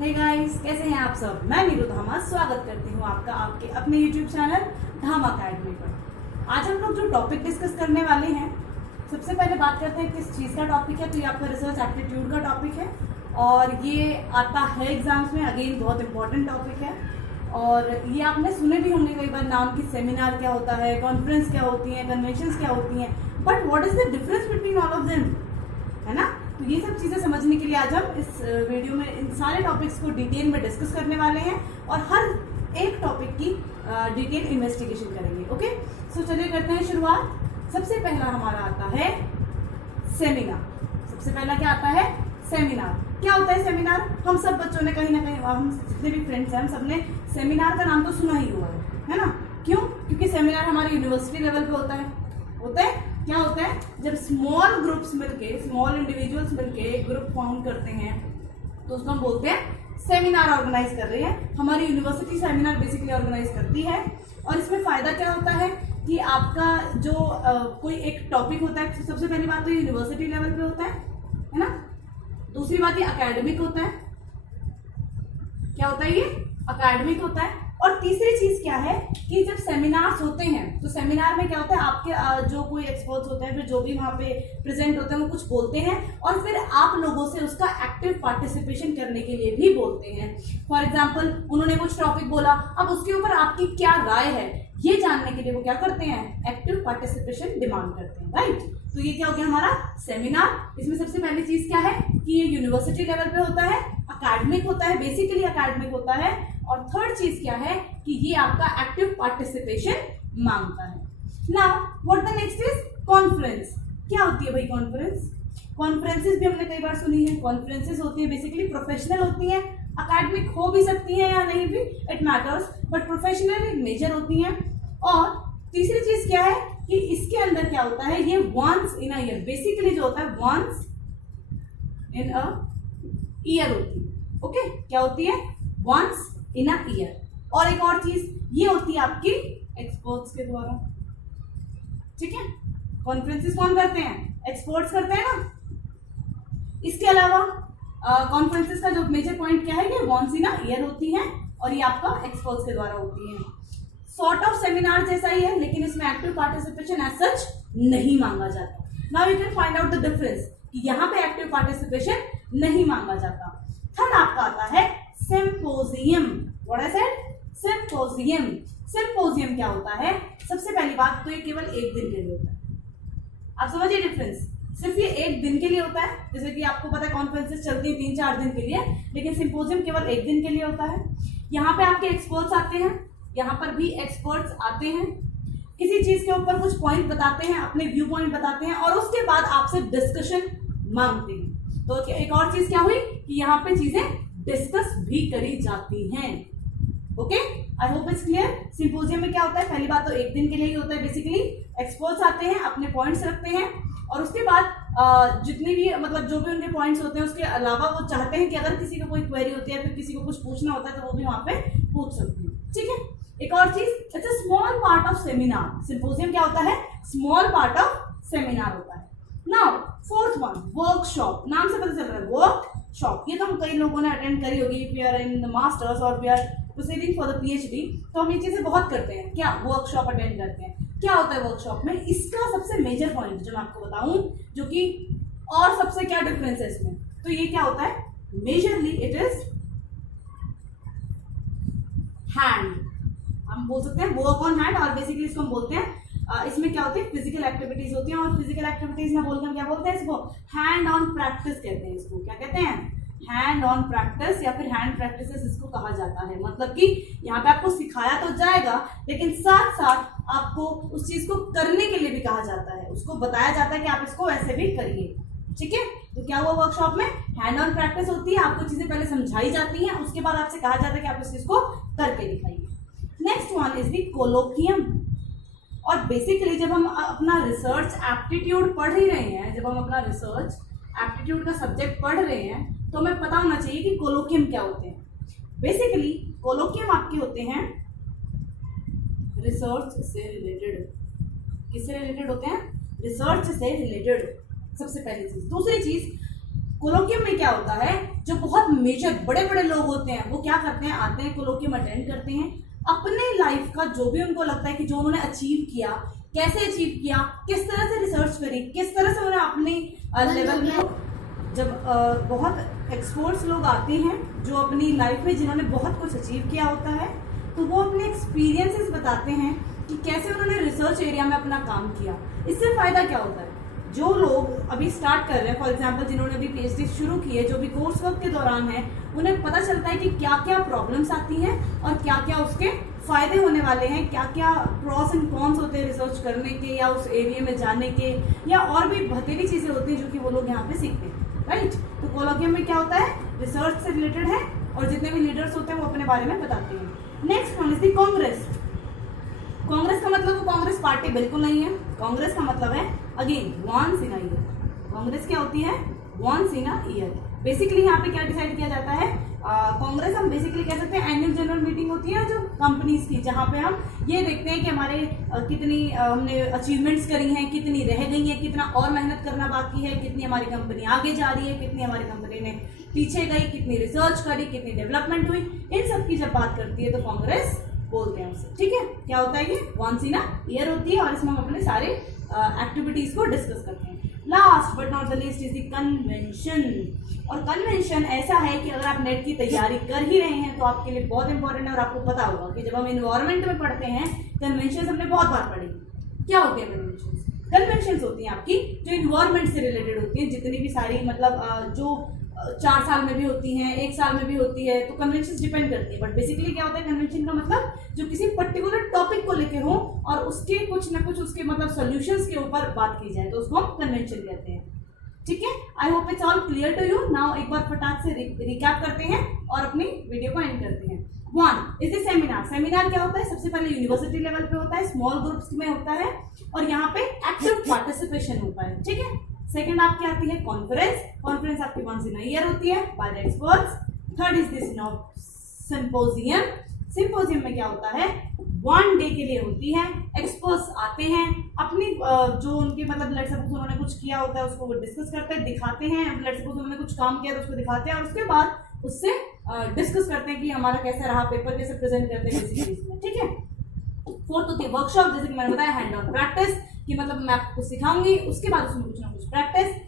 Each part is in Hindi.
हे गाइस, कैसे हैं आप सब। मैं नीरू धामा स्वागत करती हूँ आपका आपके अपने यूट्यूब चैनल धामा अकेडमी पर। आज हम लोग जो टॉपिक डिस्कस करने वाले हैं, सबसे पहले बात करते हैं किस चीज़ का टॉपिक है। तो ये आपका रिसर्च एप्टीट्यूड का टॉपिक है और ये आता है एग्जाम्स में। अगेन बहुत इंपॉर्टेंट टॉपिक है और ये आपने सुने भी होंगे कई बार नाम की। सेमिनार क्या होता है, कॉन्फ्रेंस क्या होती है, कन्वेंशंस क्या होती हैं, but what is the difference between all of them, है ना। तो ये सब चीज़ें समझने के लिए आज हम इस वीडियो में इन सारे टॉपिक्स को डिटेल में डिस्कस करने वाले हैं और हर एक टॉपिक की डिटेल इन्वेस्टिगेशन करेंगे। ओके, सो चलिए करते हैं शुरुआत। सबसे पहला हमारा आता है सेमिनार। सबसे पहला क्या आता है? सेमिनार। क्या होता है सेमिनार? हम सब बच्चों ने कहीं ना कहीं, हम जितने भी फ्रेंड्स हैं, हम सबने सेमिनार का नाम तो सुना ही हुआ है ना। क्यों? क्योंकि सेमिनार हमारे यूनिवर्सिटी लेवल पे होता है। क्या होता है? जब स्मॉल ग्रुप्स मिलके, स्मॉल इंडिविजुअल्स मिलके ग्रुप फॉर्म करते हैं तो उसको हम बोलते हैं सेमिनार ऑर्गेनाइज कर रहे हैं। हमारी यूनिवर्सिटी सेमिनार बेसिकली ऑर्गेनाइज करती है और इसमें फायदा क्या होता है कि आपका जो कोई एक टॉपिक होता है, सबसे पहली बात तो ये यूनिवर्सिटी लेवल पे होता है ना। दूसरी बात ये अकेडमिक होता है। क्या होता है? ये अकेडमिक होता है। और तीसरी चीज क्या है कि जब सेमिनार्स होते हैं तो सेमिनार में क्या होता है, आपके जो कोई एक्सपर्ट्स होते हैं, फिर जो भी वहां पे प्रेजेंट होते हैं वो कुछ बोलते हैं और फिर आप लोगों से उसका एक्टिव पार्टिसिपेशन करने के लिए भी बोलते हैं। फॉर एग्जाम्पल, उन्होंने कुछ टॉपिक बोला, अब उसके ऊपर आपकी क्या राय है ये जानने के लिए वो क्या करते हैं? एक्टिव पार्टिसिपेशन डिमांड करते हैं, राइट। तो ये क्या हो गया हमारा सेमिनार। इसमें सबसे पहली चीज क्या है कि ये यूनिवर्सिटी लेवल पे होता है, अकेडमिक होता है, बेसिकली अकेडमिक होता है। और थर्ड चीज क्या है कि ये आपका एक्टिव पार्टिसिपेशन मांगता है। Now what the next is conference. क्या होती है भाई कॉन्फ्रेंस? कॉन्फ्रेंसेस भी हमने कई बार सुनी है। कॉन्फ्रेंसेस होती है बेसिकली प्रोफेशनल होती है, अकेडमिक हो भी सकती है या नहीं भी, it matters, but professional major होती हैं। और तीसरी चीज क्या है कि इसके अंदर क्या होता है, ये once in a year, basically जो होता है वंस इन अ ईयर होती है। ओके, क्या होती है? Once in a year. और एक और चीज ये होती है आपकी एक्सपर्ट्स के द्वारा, ठीक है। कॉन्फ्रेंसेस कौन करते हैं? एक्सपर्ट्स करते हैं ना। इसके अलावा कॉन्फ्रेंसेस का जो मेजर पॉइंट क्या है, ये वंस इन अ ईयर होती है और ये आपका एक्सपर्ट्स के द्वारा होती है। सॉर्ट ऑफ सेमिनार जैसा ही है, लेकिन इसमें एक्टिव पार्टिसिपेशन एज सच नहीं मांगा जाता। Now you can find out the difference कि यहाँ पे एक्टिव पार्टिसिपेशन नहीं मांगा जाता। थर्ड आपका आता है symposium. What I said? Symposium. Symposium क्या होता है? सबसे पहली बात तो ये केवल एक दिन के लिए होता है। आप समझिए डिफरेंस। सिर्फ ये एक दिन के लिए होता है। जैसे कि आपको पता है कॉन्फ्रेंसेस चलती है 3-4 दिन के लिए, लेकिन सिंपोजियम केवल एक दिन के लिए होता है। यहाँ पे आपके एक्सपर्ट्स आते हैं, यहाँ पर भी एक्सपर्ट्स आते हैं, किसी चीज के ऊपर कुछ पॉइंट बताते हैं, अपने व्यू पॉइंट बताते हैं और उसके बाद आपसे डिस्कशन मांगते हैं। तो एक और चीज क्या हुई कि यहाँ पे चीजें डिस्कस भी करी जाती हैं। Okay, I hope it's clear. Symposium में क्या होता है? पहली बात तो एक दिन के लिए ही होता है। बेसिकली एक्सपर्ट्स आते हैं, अपने पॉइंट्स रखते हैं और उसके बाद जितने भी मतलब जो भी उनके पॉइंट्स होते हैं उसके अलावा वो चाहते हैं कि अगर किसी को कोई क्वेरी होती है, फिर किसी को कुछ पूछना होता है तो वो भी वहां पे पूछ सकते हैं, ठीक है। एक और चीज, it's a small part of seminar. Symposium क्या होता है? स्मॉल पार्ट ऑफ सेमिनार होता है। Now fourth one, workshop. नाम से पता चल रहा है वर्कशॉप। ये तो हम कई लोगों ने अटेंड करी होगी। We are in the masters और we are proceeding for the PhD, तो हम ये चीजें बहुत करते हैं। क्या? वर्कशॉप अटेंड करते हैं। क्या होता है वर्कशॉप में? इसका सबसे मेजर पॉइंट जो मैं आपको बताऊं, जो कि और सबसे क्या डिफरेंस है इसमें, तो ये क्या होता है? Majorly it is hand. हम बोल सकते हैं वर्क ऑन हैंड और बेसिकली इसको हम बोलते हैं इसमें क्या होती है? फिजिकल एक्टिविटीज होती हैं। और फिजिकल एक्टिविटीज में बोलकर हम क्या बोलते हैं? इसको हैंड ऑन प्रैक्टिस कहते हैं। इसको क्या कहते हैं? हैंड ऑन प्रैक्टिस या फिर हैंड प्रैक्टिसेस इसको कहा जाता है। मतलब कि यहाँ पे आपको सिखाया तो जाएगा, लेकिन साथ साथ आपको उस चीज को करने के लिए भी कहा जाता है। उसको बताया जाता है कि आप इसको ऐसे भी करिए, ठीक है। तो क्या हुआ वर्कशॉप में? हैंड ऑन प्रैक्टिस होती है। आपको चीजें पहले समझाई जाती हैं, उसके बाद आपसे कहा जाता है कि आप इस चीज को करके दिखाइए। Next one is the colloquium. और बेसिकली जब हम अपना रिसर्च एप्टीट्यूड पढ़ ही रहे हैं, जब हम अपना रिसर्च एप्टीट्यूड का सब्जेक्ट पढ़ रहे हैं, तो हमें पता होना चाहिए कि कोलोकियम क्या होते हैं। बेसिकली कोलोकियम आपके होते हैं रिसर्च से रिलेटेड। किससे रिलेटेड होते हैं? रिसर्च से रिलेटेड, सबसे पहली चीज। दूसरी चीज, कोलोकियम में क्या होता है, जो बहुत मेजर बड़े बड़े लोग होते हैं वो क्या करते हैं, आते हैं कोलोकियम अटेंड करते हैं, अपने लाइफ का जो भी उनको लगता है कि जो उन्होंने अचीव किया, कैसे अचीव किया, किस तरह से रिसर्च करी, किस तरह से उन्होंने अपने लेवल में, जब बहुत एक्सपर्ट्स लोग आते हैं जो अपनी लाइफ में जिन्होंने बहुत कुछ अचीव किया होता है, तो वो अपने एक्सपीरियंसेस बताते हैं कि कैसे उन्होंने रिसर्च एरिया में अपना काम किया। इससे फायदा क्या होता है, जो लोग अभी स्टार्ट कर रहे हैं, फॉर एग्जांपल जिन्होंने अभी पीएचडी शुरू की है, जो भी कोर्स वर्क के दौरान है, उन्हें पता चलता है कि क्या क्या प्रॉब्लम्स आती हैं और क्या क्या उसके फायदे होने वाले हैं, क्या क्या प्रॉस एंड कॉन्स होते हैं रिसर्च करने के या उस एरिया में जाने के, या और भी बथेरी चीजें होती हैं जो कि वो लोग यहाँ पे सीखते हैं, राइट। तो कोलोकियम में क्या होता है, रिसर्च से रिलेटेड है और जितने भी लीडर्स होते हैं वो अपने बारे में बताते हैं। Next one is the Congress. Congress का मतलब वो कांग्रेस पार्टी बिल्कुल नहीं है, कांग्रेस का मतलब है again once in a year. Congress क्या होती है, once in a year. Basically यहाँ पे क्या डिसाइड किया जाता है, कांग्रेस हम बेसिकली कह सकते हैं एनुअल जनरल मीटिंग होती है जो कंपनीज की, जहाँ पे हम ये देखते हैं कि हमारे कितनी हमने अचीवमेंट्स करी हैं, कितनी रह गई हैं, कितना और मेहनत करना बाकी है, कितनी हमारी कंपनी आगे जा रही है, कितनी हमारी कंपनी ने पीछे गई, कितनी रिसर्च करी, कितनी डेवलपमेंट हुई, इन सब की जब बात करती है तो कांग्रेस बोलते हैं उसे, ठीक है। क्या होता है ये, वंस इन अ ईयर होती है और इसमें हम अपने सारे एक्टिविटीज को डिस्कस करते हैं। Last but not the least is the convention. और कन्वेंशन ऐसा है कि अगर आप नेट की तैयारी कर ही रहे हैं तो आपके लिए बहुत इंपॉर्टेंट है और आपको पता होगा कि जब हम इन्वायरमेंट में पढ़ते हैं कन्वेंशन हमने बहुत बार पढ़ी। क्या होती है कन्वेंशन? कन्वेंशन होती हैं आपकी जो इन्वायरमेंट से रिलेटेड होती हैं, जितनी भी सारी मतलब जो 4 साल में भी होती हैं, 1 साल में भी होती है, तो कन्वेंशन डिपेंड करती है। बट बेसिकली क्या होता है कन्वेंशन का मतलब, जो किसी पर्टिकुलर टॉपिक को लेके हो और उसके कुछ ना कुछ उसके मतलब सॉल्यूशंस के ऊपर बात की जाए तो उसको हम कन्वेंशन कहते हैं, ठीक है। I hope it's all clear to you. Now एक बार फटाक से रिकैप करते हैं और अपनी वीडियो को एंड करते हैं। One is the seminar. Seminar क्या होता है, सबसे पहले यूनिवर्सिटी लेवल पे होता है, स्मॉल ग्रुप्स में होता है और यहाँ पे एक्टिव पार्टिसिपेशन होता है, ठीक है। सेकंड आपकी आती है कॉन्फ्रेंस। कॉन्फ्रेंस आपकी वंस इन अ ईयर होती है by the experts. Third is this symposium. Symposium में क्या होता है, 1 डे के लिए होती है, एक्सपर्ट्स आते हैं, अपनी जो उनकी मतलब लेट्स सपोज उन्होंने कुछ किया होता है उसको वो डिस्कस करते हैं, दिखाते हैं, लेट्स सपोज उन्होंने कुछ काम किया तो उसको दिखाते हैं और उसके बाद उससे डिस्कस करते हैं कि हमारा कैसा रहा, पेपर कैसे प्रेजेंट करते हैं किसी चीज में, ठीक है। फोर्थ होती है वर्कशॉप, जैसे कि मैंने बताया हैंड ऑन प्रैक्टिस कि मतलब मैं आपको सिखाऊंगी, उसके बाद उसमें कुछ ना कुछ practice.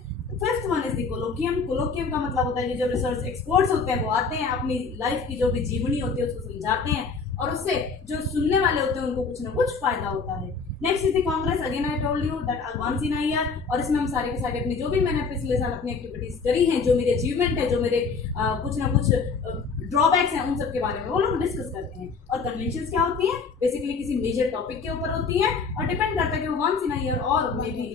Fifth one is the colloquium. Colloquium का मतलब होता है कि जो रिसर्च एक्सपर्ट्स होते हैं वो आते हैं, अपनी लाइफ की जो भी जीवनी होती है उसको समझाते हैं और उससे जो सुनने वाले होते हैं उनको कुछ ना कुछ फायदा होता है। Next is the congress. Again I told you that once in a year, और इसमें हम सारे के सारे अपनी जो भी मैंने पिछले साल अपनी एक्टिविटीज करी हैं, जो मेरे अचीवमेंट है, जो मेरे कुछ ना कुछ ड्रॉबैक्स हैं, उन सब के बारे में वो लोग डिस्कस करते हैं। और कन्वेंशंस क्या होती हैं, बेसिकली किसी मेजर टॉपिक के ऊपर होती हैं और डिपेंड करता है कि वो वंस इन अ ईयर और मे बी